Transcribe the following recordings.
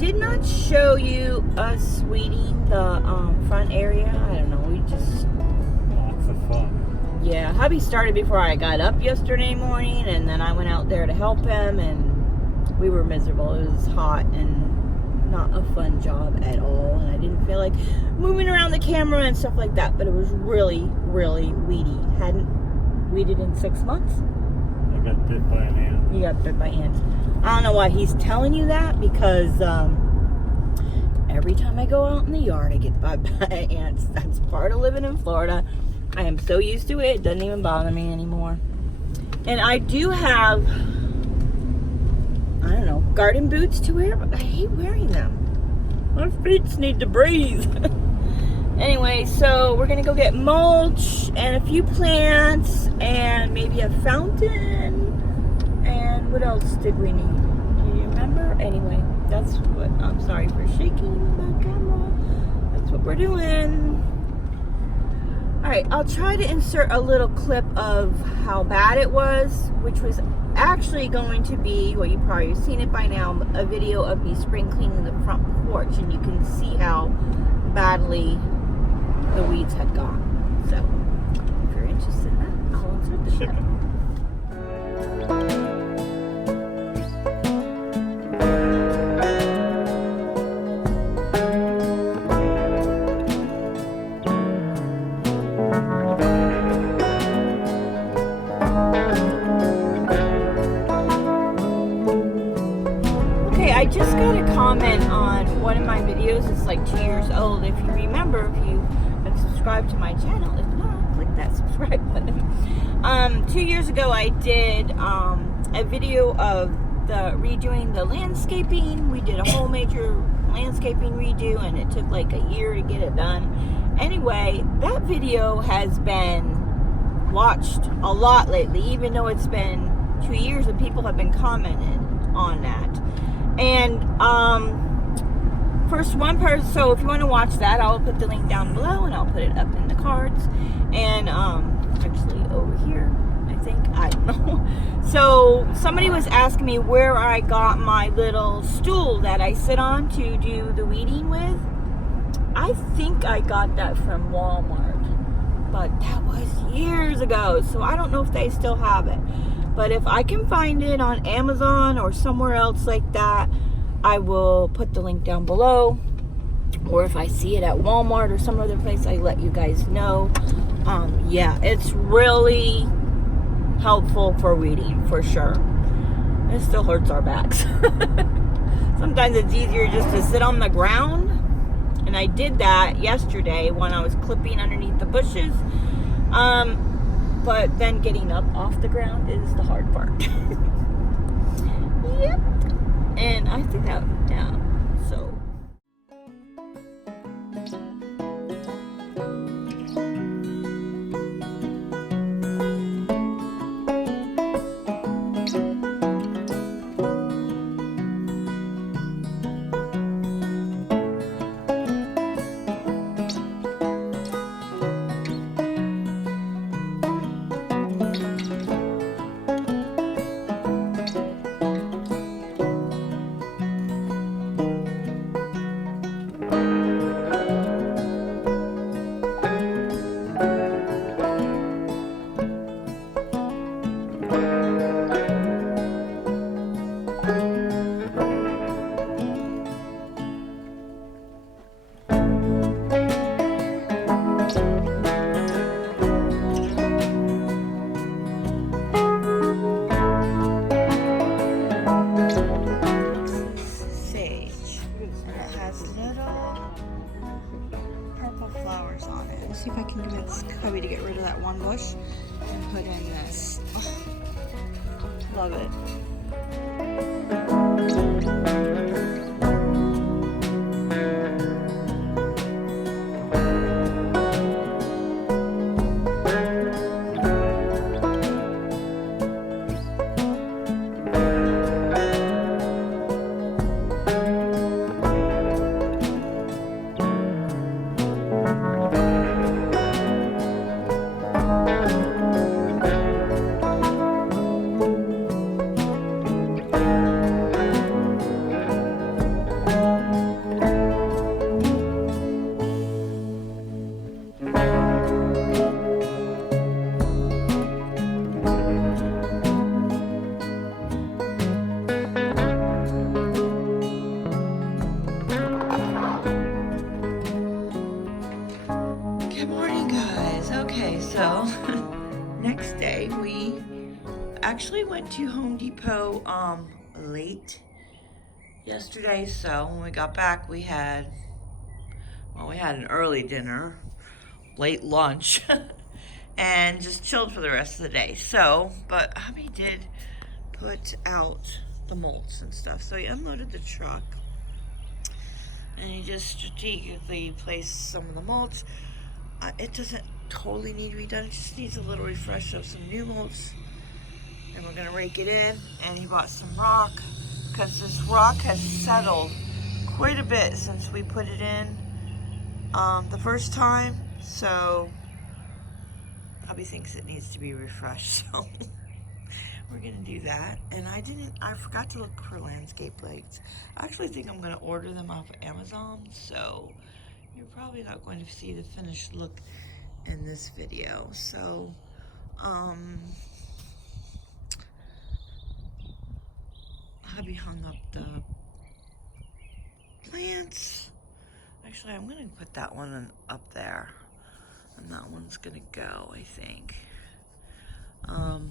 did not show you us weeding the front area. I don't know, we just... Lots of fun. Yeah, hubby started before I got up yesterday morning, and then I went out there to help him, and we were miserable. It was hot and not a fun job at all, and I didn't feel like moving around the camera and stuff like that, but it was really, really weedy. Hadn't weeded in 6 months. I got bit by an ant. You got bit by ants. I don't know why he's telling you that, because every time I go out in the yard, I get bit by ants. That's part of living in Florida. I am so used to it, it doesn't even bother me anymore. And I do have, I don't know, garden boots to wear, but I hate wearing them. My feet need to breathe. Anyway, so we're gonna go get mulch and a few plants and maybe a fountain. And what else did we need? Do you remember? Anyway, that's what, I'm sorry for shaking the camera. That's what we're doing. Alright, I'll try to insert a little clip of how bad it was, which was actually going to be, well, you've probably seen it by now, a video of me spring cleaning the front porch, and you can see how badly the weeds had gone. So, if you're interested in that, I'll insert the clip. I just got a comment on one of my videos. It's like 2 years old. If you remember, if you have subscribed to my channel, if not, click that subscribe button. 2 years ago, I did a video of redoing the landscaping. We did a whole major landscaping redo, and it took like a year to get it done. Anyway, that video has been watched a lot lately, even though it's been 2 years and people have been commenting on that. And first one person, so if you want to watch that, I'll put the link down below and I'll put it up in the cards. And actually over here, I think, I don't know. So somebody was asking me where I got my little stool that I sit on to do the weeding with. I think I got that from Walmart, but that was years ago, so I don't know if they still have it. But if I can find it on Amazon or somewhere else like that, I will put the link down below. Or if I see it at Walmart or some other place, I let you guys know. Yeah, it's really helpful for weeding, for sure. It still hurts our backs. Sometimes it's easier just to sit on the ground. And I did that yesterday when I was clipping underneath the bushes. But then getting up off the ground is the hard part. Yep. And I think that, yeah, so. See if I can convince hubby to get rid of that one bush and put in this. Oh, love it. So, next day we actually went to Home Depot late yesterday. So when we got back, we had an early dinner, late lunch, and just chilled for the rest of the day. So, but hubby did put out the mulch and stuff. So he unloaded the truck and he just strategically placed some of the mulch. It doesn't totally need to be done. It just needs a little refresh of some new mulch. And we're gonna rake it in. And he bought some rock because this rock has settled quite a bit since we put it in the first time. So hubby thinks it needs to be refreshed. So we're gonna do that. And I forgot to look for landscape lights. I actually think I'm gonna order them off of Amazon. So you're probably not going to see the finished look in this video. So hubby hung up the plants. Actually, I'm gonna put that one up there, and that one's gonna go, I think. And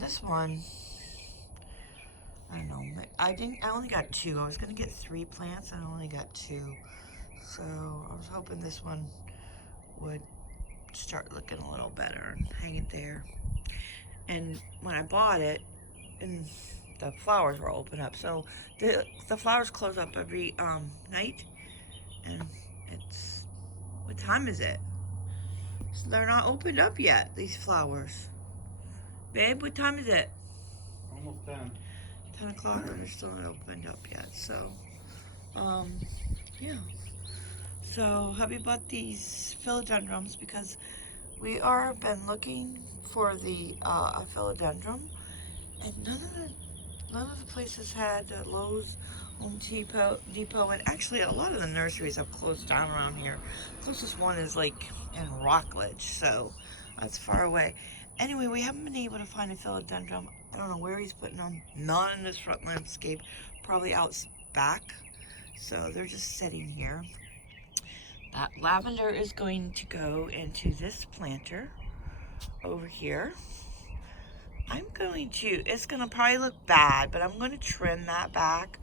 this one, I don't know. I only got 2. I was gonna get 3 plants, and I only got 2. So I was hoping this one would start looking a little better and hang it there. And when I bought it, and the flowers were open up, so the flowers close up every night, and it's, what time is it? So they're not opened up yet, these flowers. Babe, what time is it? Almost done. 10 o'clock, and they're still not opened up yet. So yeah. So hubby bought these philodendrons because we are been looking for the a philodendron, and none of the places had Lowe's, Home Depot, and actually a lot of the nurseries have closed down around here. Closest one is like in Rockledge, so that's far away. Anyway, we haven't been able to find a philodendron. I don't know where he's putting them. Not in this front landscape, probably out back. So they're just sitting here. That lavender is going to go into this planter over here. It's going to probably look bad, but I'm going to trim that back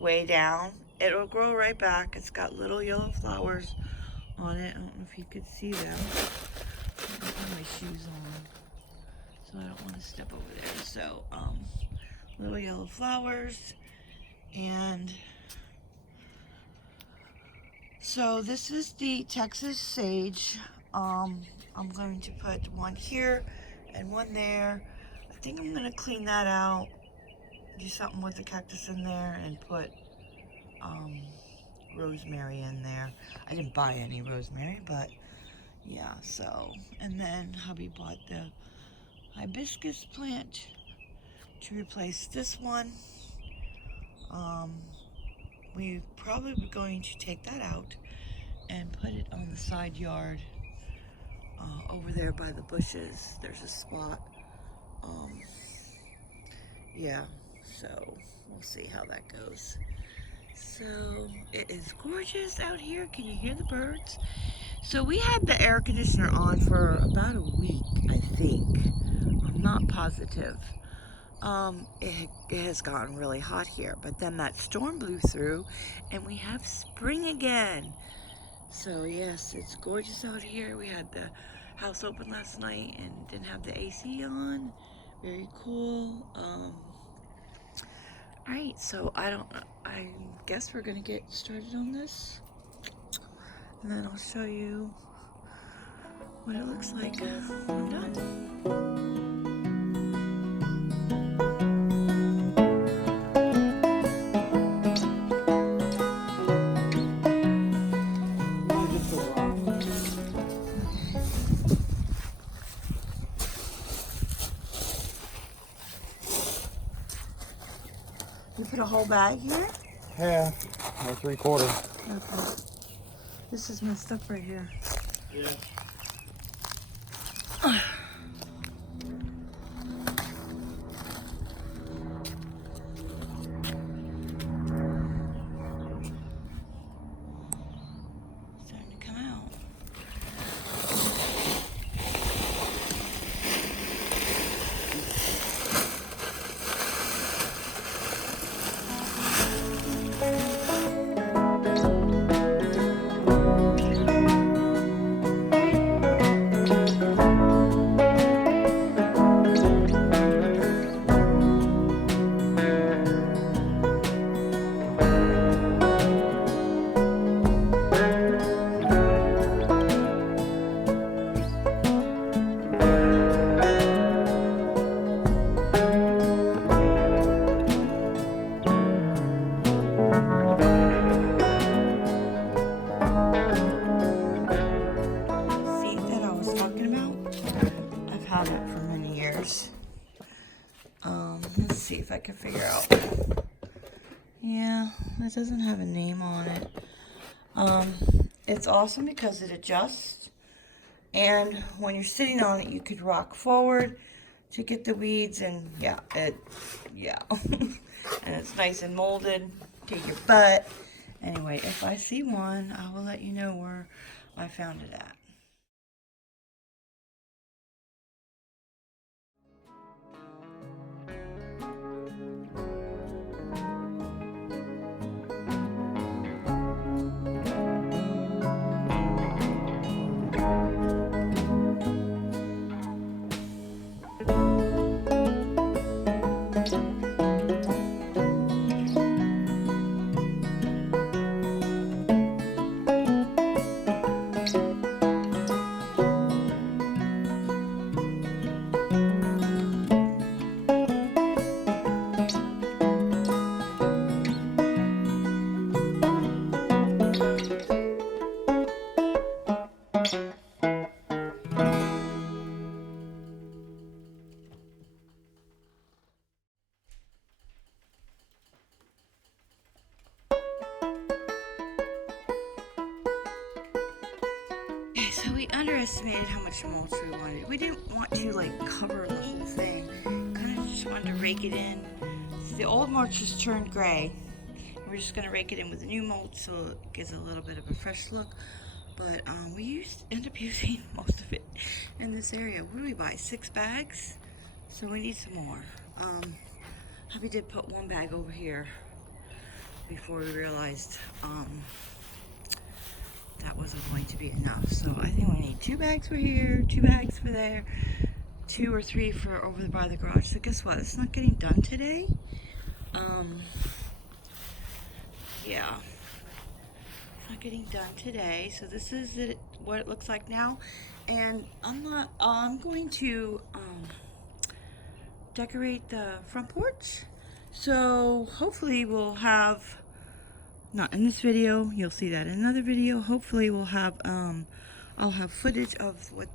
way down. It'll grow right back. It's got little yellow flowers on it. I don't know if you could see them. I have my shoes on, so I don't want to step over there. So, little yellow flowers, and so this is the Texas sage. I'm going to put one here and one there. I think I'm going to clean that out, do something with the cactus in there, and put rosemary in there. I didn't buy any rosemary, but yeah, so. And then hubby bought the hibiscus plant to replace this one. We're probably going to take that out and put it on the side yard over there by the bushes. There's a spot. Yeah, so we'll see how that goes. So it is gorgeous out here. Can you hear the birds? So we had the air conditioner on for about a week, I think. I'm not positive. It has gotten really hot here, but then that storm blew through and we have spring again. So yes, it's gorgeous out here. We had the house open last night and didn't have the AC on. Very cool. Alright, so I guess we're gonna get started on this, and then I'll show you what it looks like when I'm done. You put a whole bag here? Yeah, or 3/4. Okay. This is messed up right here. Yeah. Starting to come out. if I can figure out. Yeah, it doesn't have a name on it. It's awesome because it adjusts, and when you're sitting on it, you could rock forward to get the weeds, and yeah. And it's nice and molded to your butt. Anyway, if I see one, I will let you know where I found it at. So we underestimated how much mulch we wanted. We didn't want to like cover the whole thing. Kind of just wanted to rake it in. So the old mulch has turned gray. We're just gonna rake it in with the new mulch so it gives a little bit of a fresh look. But we end up using most of it in this area. What do we buy? 6 bags? So we need some more. Hubby did put 1 bag over here before we realized that wasn't going to be enough. So I think we need 2 bags for here, 2 bags for there, 2 or 3 for over by the garage. So guess what? It's not getting done today. Yeah, it's not getting done today. So this is what it looks like now. And I'm going to decorate the front porch. So hopefully we'll have, not in this video, you'll see that in another video. Hopefully we'll have, I'll have footage of what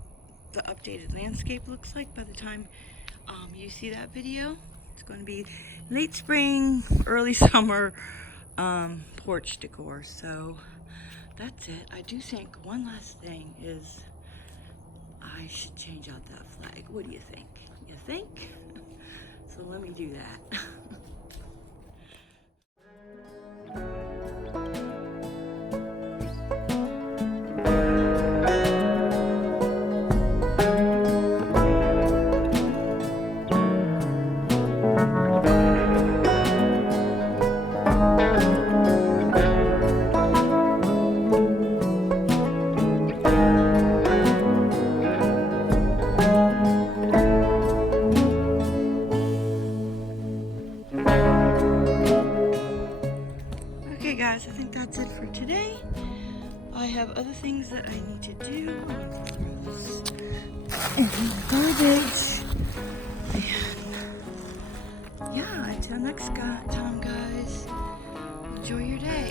the updated landscape looks like by the time you see that video. It's going to be late spring, early summer porch decor. So that's it. I do think one last thing is I should change out that flag. What do you think? You think? So let me do that. Okay guys, I think that's it for today. I have other things that I need to do. I'm gonna throw this in the garbage. And yeah, until next time guys, enjoy your day.